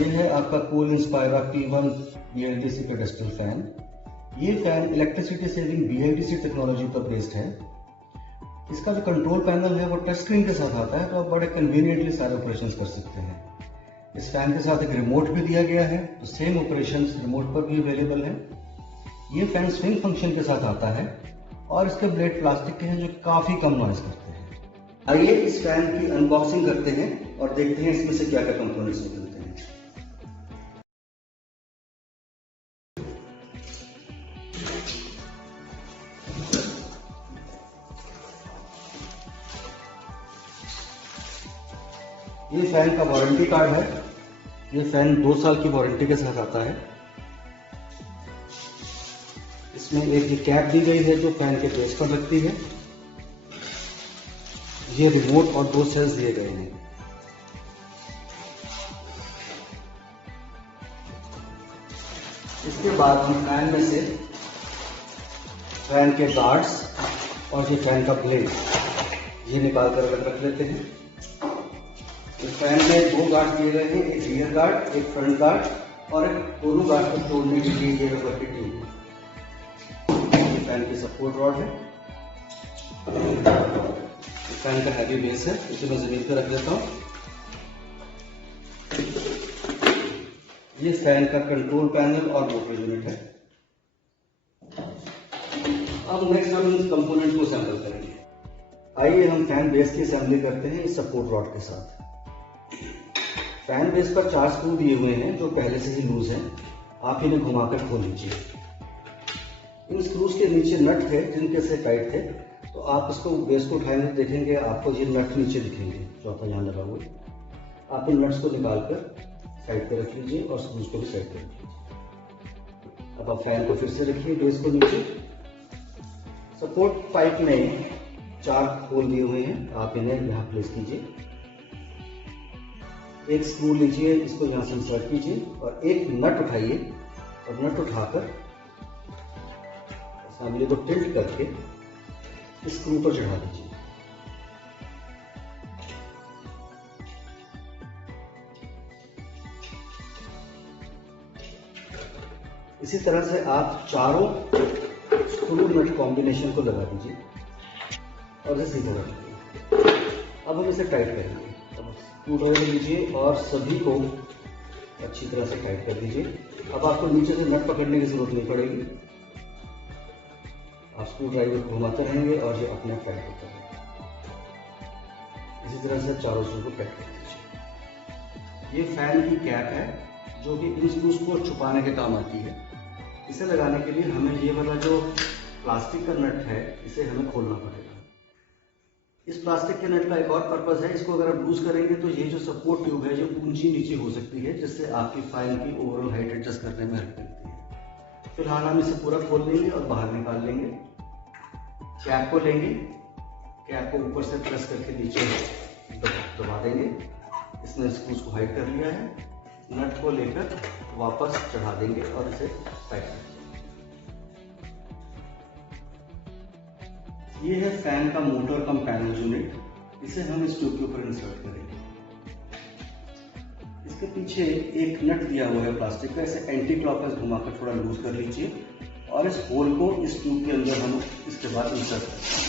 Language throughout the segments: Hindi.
ये है आपका cool Inspira P1 BLDC pedestal fan. ये fan electricity saving BLDC technology पर बेस्ड है। इसका जो कंट्रोल पैनल है वो टच स्क्रीन के साथ आता है, तो आप बड़े कन्वीनियंटली सारे ऑपरेशंस कर सकते हैं। इस फैन के साथ एक रिमोट भी दिया गया है, तो सेम ऑपरेशंस रिमोट पर भी अवेलेबल है। ये फैन स्विंग फंक्शन के साथ आता है और इसके ब्लेड प्लास्टिक के हैं जो काफी कम नॉइज करते हैं। आइए इस फैन की अनबॉक्सिंग करते हैं और देखते हैं इसमें से क्या क्या कंपोनेंट्स निकलते हैं। ये फैन का वारंटी कार्ड है। ये फैन 2 साल की वारंटी के साथ आता है। इसमें एक कैप दी गई है जो फैन के बेस पर लगती है। ये रिमोट और 2 सेल्स दिए गए हैं। इसके बाद हम फैन में से फैन के गार्ड्स और ये फैन का ब्लेड ये निकाल कर अलग रख लेते हैं। इस फैन में 2 गार्ड दिए गए हैं, एक रियर गार्ड, एक फ्रंट गार्ड और एक दोनों गार्ड को जोड़ने के लिए ये रबर की ट्यूब है। ये फैन की सपोर्ट रॉड है। फैन का हैवी बेस है, इसे मैं जमीन पर रख देता हूँ। ये फैन का कंट्रोल पैनल और मोटर यूनिट है। अब नेक्स्ट हम इस कंपोनेंट को असेंबल करेंगे। आइए हम फैन बेस की असेंबली करते हैं इस सपोर्ट रॉड के साथ। फैन बेस पर 4 स्क्रू दिए हुए हैं जो पहले से ही लूज हैं। आप इन्हें घुमाकर खोल लीजिए। इन स्क्रूज के नीचे नट है जिनके से टाइट है, तो आप इसको बेस को उठाएंगे देखेंगे आपको ये नट नीचे दिखेंगे, चौथा यहाँ लगा हुआ है। आप इन नट्स को निकालकर साइड पे रख लीजिए और स्क्रूज को भी साइड पे रख लीजिए। अब आप फैन को फिर से रखिए बेस को नीचे। सपोर्ट पाइप में 4 होल दिए हुए हैं, आप इन्हें यहाँ प्लेस कीजिए। एक स्क्रू लीजिए, इसको यहाँ से इंसर्ट कीजिए और एक नट उठाइए और नट उठाकर असेंबली को टिल्ट करके इस स्क्रू पर चढ़ा दीजिए। इसी तरह से आप चारों स्क्रू नट कॉम्बिनेशन को लगा दीजिए और इसे सीधा रख दीजिए। अब हम इसे टाइट करेंगे। अब स्क्रू ड्राइवर लीजिए और सभी को अच्छी तरह से टाइट कर दीजिए। अब आपको नीचे से नट पकड़ने की जरूरत नहीं पड़ेगी। आप स्क्रू ड्राइवर घुमाते रहेंगे और ये अपने आप टाइट होता है। इसी तरह से चारों स्क्रू को टाइट कर दीजिए। ये फैन की कैप है जो कि इन स्क्रूज को छुपाने के काम आती है। इसे लगाने के लिए हमें ये वाला जो प्लास्टिक का नट है इसे हमें खोलना पड़ेगा। इस प्लास्टिक के नट का एक और पर्पस है, इसको अगर आप लूज करेंगे तो ये जो सपोर्ट ट्यूब है ये ऊंची नीचे हो सकती है, जिससे आपकी फैन की ओवरऑल हाइट एडजस्ट करने में हेल्प मिलती है। फिलहाल हम इसे पूरा खोल लेंगे और बाहर निकाल लेंगे। कैप को लेंगे, कैप को ऊपर से प्रेस करके नीचे दबा देंगे। इसने स्क्रूज को हाइट कर लिया है। नट को लेकर वापस चढ़ा देंगे और इसे टाइट कर देंगे। ये है फैन का मोटर कम पैनल यूनिट। इसे हम इस ट्यूब के ऊपर इंसर्ट करेंगे। इसके पीछे एक नट दिया हुआ है प्लास्टिक का, इसे एंटी क्लॉकवाइज घुमाकर थोड़ा लूज कर लीजिए और इस होल को इस ट्यूब के अंदर हम इसके बाद इंसर्ट करेंगे।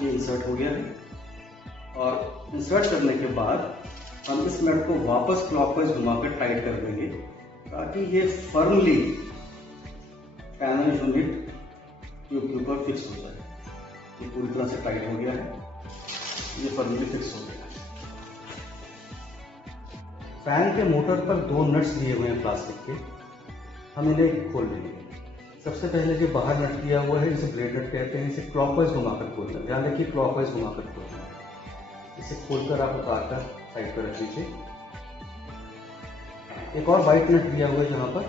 ये इंसर्ट हो गया है और इंसर्ट करने के बाद हम इस नट को वापस क्लॉकवाइज घुमाकर टाइट कर देंगे ताकि ये फर्मली पैनल यूनिट ट्यूब के ऊपर फिक्स हो जाए। ये पूरी तरह से टाइट हो गया है, ये फर्मली फिक्स हो गया है। फैन के मोटर पर 2 नट्स दिए हुए हैं प्लास्टिक के, हम इन्हें खोल लेंगे। सबसे पहले जो बाहर नट दिया हुआ है इसे ब्लेड नट कहते हैं। इसे क्लॉकवाइज घुमाकर खोलना, ध्यान रखिए क्लॉकवाइज घुमाकर खोलना। इसे खोलकर आप उतार कर साइड पर रख लीजिए। एक और वाइट नट दिया हुआ है यहाँ पर,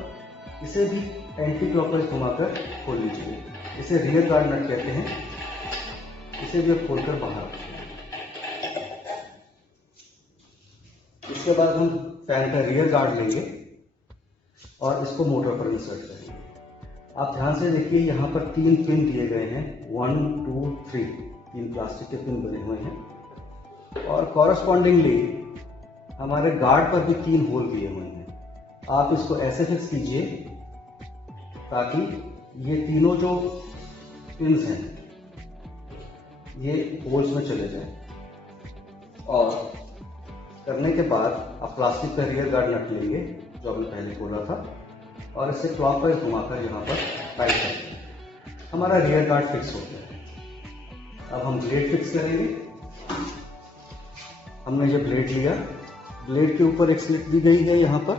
इसे भी एंटी क्लॉकवाइज घुमाकर खोल लीजिए। इसे रियर गार्ड नट कहते हैं। इसे भी खोलकर बाहर रखिए। इसके बाद हम फैन का रियर गार्ड लेंगे और इसको मोटर पर इंसर्ट करेंगे। आप ध्यान से देखिए यहाँ पर 3 पिन दिए गए हैं, 1 2 3। 3 प्लास्टिक के पिन बने हुए हैं और कॉरस्पॉन्डिंगली हमारे गार्ड पर भी 3 होल दिए हुए हैं। आप इसको ऐसे फिक्स कीजिए ताकि ये तीनों जो पिन्स हैं ये होल्स में चले जाएं। और करने के बाद आप प्लास्टिक का रियर गार्ड नट लेंगे जो हमने पहले खोला था और इसे क्लॉकवाइज घुमाकर यहाँ पर टाइट कर देंगे। हमारा रियर गार्ड फिक्स हो गया है। अब हम ब्लेड फिक्स करेंगे। हमने ये ब्लेड लिया, ब्लेड के ऊपर एक स्लिट दी गई है यहाँ पर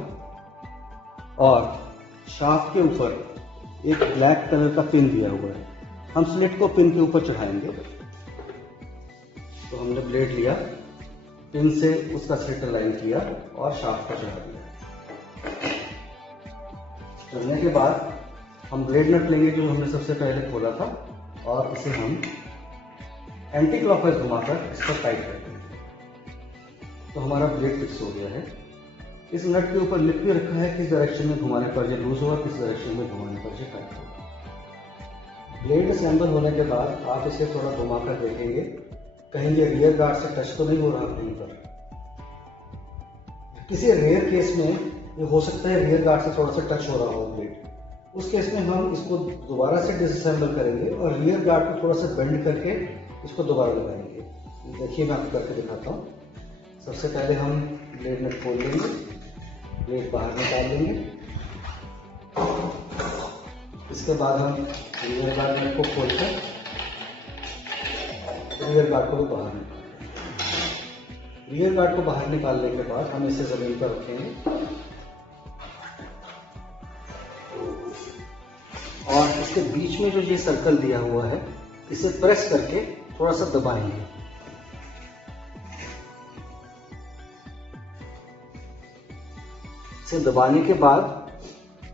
और शाफ्ट के ऊपर एक ब्लैक कलर का पिन दिया हुआ है। हम स्लिट को पिन के ऊपर चढ़ाएंगे। तो हमने ब्लेड लिया, पिन से उसका स्लिट अलाइन किया और शाफ्ट पर चढ़ा दिया। चढ़ने के बाद हम ब्लेड नट लेंगे जो हमने सबसे पहले खोला था और इसे हम एंटी क्लॉकवाइज घुमाकर इस पर टाइट कर देंगे। तो हमारा ब्लेड फिक्स हो गया है। इस नट के ऊपर लिख भी रखा है किस डायरेक्शन में घुमाने पर ये लूज होगा, किस डायरेक्शन में घुमाने पर ये टाइट होगा। ब्लेड असेंबल होने के बाद आप इसे थोड़ा घुमाकर देखेंगे कहीं ये रियर गार्ड से टच तो नहीं हो रहा कहीं पर। किसी रेयर केस में ये हो सकता है रियर गार्ड से थोड़ा सा टच हो रहा हो ब्लेड। उस केस में हम इसको दोबारा से डिसअसेंबल करेंगे और रियर गार्ड को थोड़ा सा बेंड करके इसको दोबारा लगाएंगे। देखिए मैं आपको करके दिखाता हूँ। सबसे पहले हम ब्लेड नट खोल लेंगे, ब्लेड बाहर निकाल लेंगे। इसके बाद हम रियर गार्ड नट को खोलकर रियर गार्ड को बाहर निकालेंगे। रियर गार्ड को बाहर निकालने के बाद हम इसे जमीन पर रखेंगे और इसके बीच में जो ये सर्कल दिया हुआ है इसे प्रेस करके थोड़ा सा दबाएंगे। इसे दबाने के बाद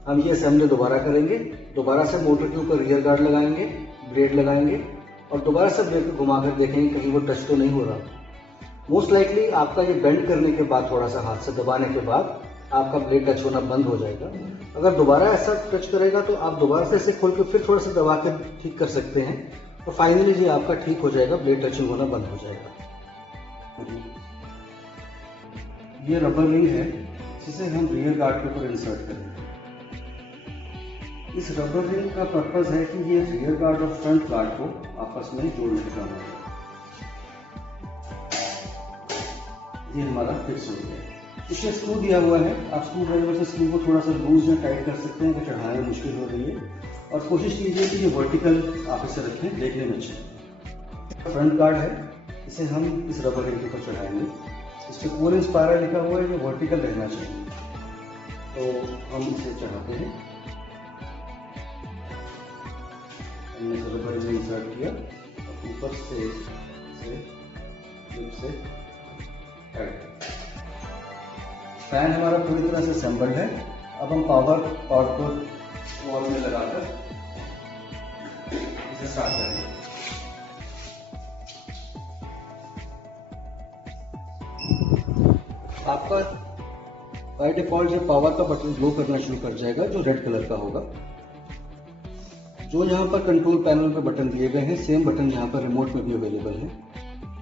हम ये असेंबली दोबारा करेंगे। दोबारा से मोटर के ऊपर रियर गार्ड लगाएंगे, ब्लेड लगाएंगे और दोबारा से ब्लेड को घुमाकर देखेंगे कहीं वो टच तो नहीं हो रहा। मोस्ट लाइकली आपका ये बेंड करने के बाद थोड़ा सा हाथ से दबाने के बाद आपका ब्लेड टच होना बंद हो जाएगा। अगर दोबारा ऐसा टच करेगा तो आप दोबारा से इसे खोल के फिर थोड़ा सा दबा कर ठीक कर सकते हैं और फाइनली ये आपका ठीक हो जाएगा, ब्लेड टचिंग होना बंद हो जाएगा। ये रबर रिंग है जिसे हम रियर गार्ड के ऊपर इंसर्ट करेंगे। इस रबर रिंग का पर्पस है कि ये रियर गार्ड और फ्रंट गार्ड को आपस में जोड़ने का काम है। ये हमारा फिक्स हो गया है। इसमें स्क्रू दिया हुआ है। आप स्क्रू ड्राइवर से स्क्रू को थोड़ा सा लूज या टाइट कर सकते हैं कि चढ़ाने में मुश्किल हो रही है और कोशिश कीजिए कि ये वर्टिकल आप इसे रखें, देखने में अच्छा। फ्रंट गार्ड है, इसे हम इस रबर रिंग के ऊपर चढ़ाएंगे। इस पर कोल इंस्पायर लिखा हुआ है, ये वर्टिकल रहना चाहिए। तो हम इसे चढ़ाते हैं। हमने रबर रिंग इंसर्ट किया और ऊपर से टाइट। फैन हमारा पूरी तरह से असेंबल्ड है। अब हम पावर कॉर्ड को वॉल में लगाकर इसे स्टार्ट करेंगे। आपका बाय डिफॉल्ट जो पावर का बटन ग्लो करना शुरू कर जाएगा जो रेड कलर का होगा। जो यहाँ पर कंट्रोल पैनल पे बटन दिए गए हैं सेम बटन यहाँ पर रिमोट में भी अवेलेबल है।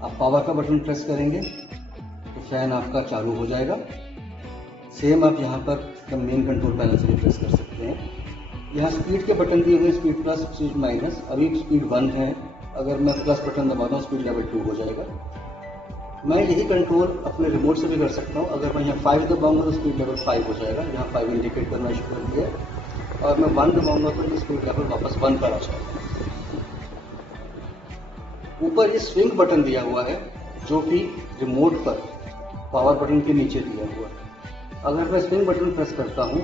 आप पावर का बटन प्रेस करेंगे तो फैन आपका चालू हो जाएगा। सेम आप यहाँ पर मेन कंट्रोल पैनल से भी प्रेस कर सकते हैं। यहाँ स्पीड के बटन दिए हुए, स्पीड प्लस, स्पीड माइनस। अभी स्पीड 1 है, अगर मैं प्लस बटन दबाता हूँ स्पीड लेवल 2 हो जाएगा। मैं यही कंट्रोल अपने रिमोट से भी कर सकता हूँ। अगर मैं यहाँ 5 दबाऊंगा तो स्पीड लेवल 5 हो जाएगा। यहाँ 5 इंडिकेट करना शुरू कर दिया और मैं 1 दबाऊंगा तो ये स्पीड लेवल वापस 1 पर आ जाएगा। ऊपर ये स्विंग बटन दिया हुआ है जो कि रिमोट पर पावर बटन के नीचे दिया हुआ है। अगर मैं स्विंग बटन प्रेस करता हूं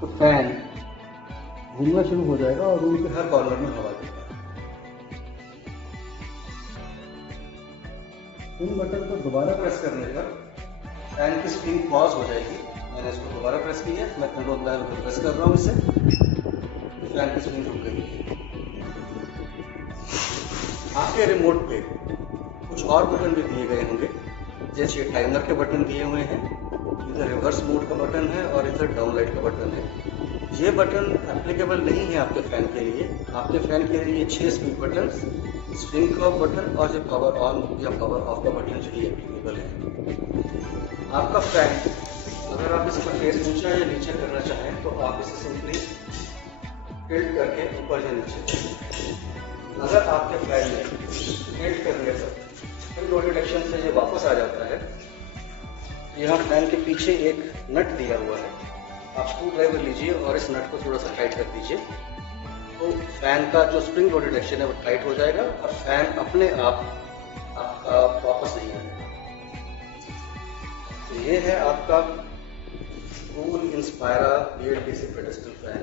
तो फैन घूमना शुरू हो जाएगा और रूम के हर कॉर्नर में हवा देगा। स्विंग बटन को दोबारा प्रेस करने पर फैन की स्प्रिंग पॉज हो जाएगी। मैंने इसको दोबारा प्रेस किया, मैं कंट्रोल पैनल पर प्रेस कर रहा हूँ इसे, फैन की स्प्रिंग रुक गई। आपके रिमोट पे कुछ और बटन भी दिए गए होंगे, जैसे टाइमर के बटन दिए हुए हैं, इधर रिवर्स मोड का बटन है और इधर डाउन लाइट का बटन है। ये बटन एप्लीकेबल नहीं है आपके फैन के लिए। आपके फैन के लिए 6 स्पीड बटन स्प्रिंग का बटन और जो पावर ऑन या पावर ऑफ का बटन जो ये एप्लीकेबल है। आपका फैन अगर आप इसका फेस ऊंचा या नीचे करना चाहें तो आप इसे सिंपली टिल्ट करके ऊपर या नीचे। अगर आपके फैन में टिल्ट करने पर स्प्रिंग लोडेड एक्शन से ये वापस आ जाता है, यहाँ फैन के पीछे एक नट दिया हुआ है, आप स्क्रू ड्राइवर लीजिए और इस नट को थोड़ा सा टाइट कर दीजिए, तो फैन का जो स्प्रिंग लोडेड एक्शन है वो टाइट हो जाएगा और फैन अपने आप आपका वापस नहीं आएगा। तो ये है आपका कूल इंस्पायरा 8 DC पेडेस्टल फैन।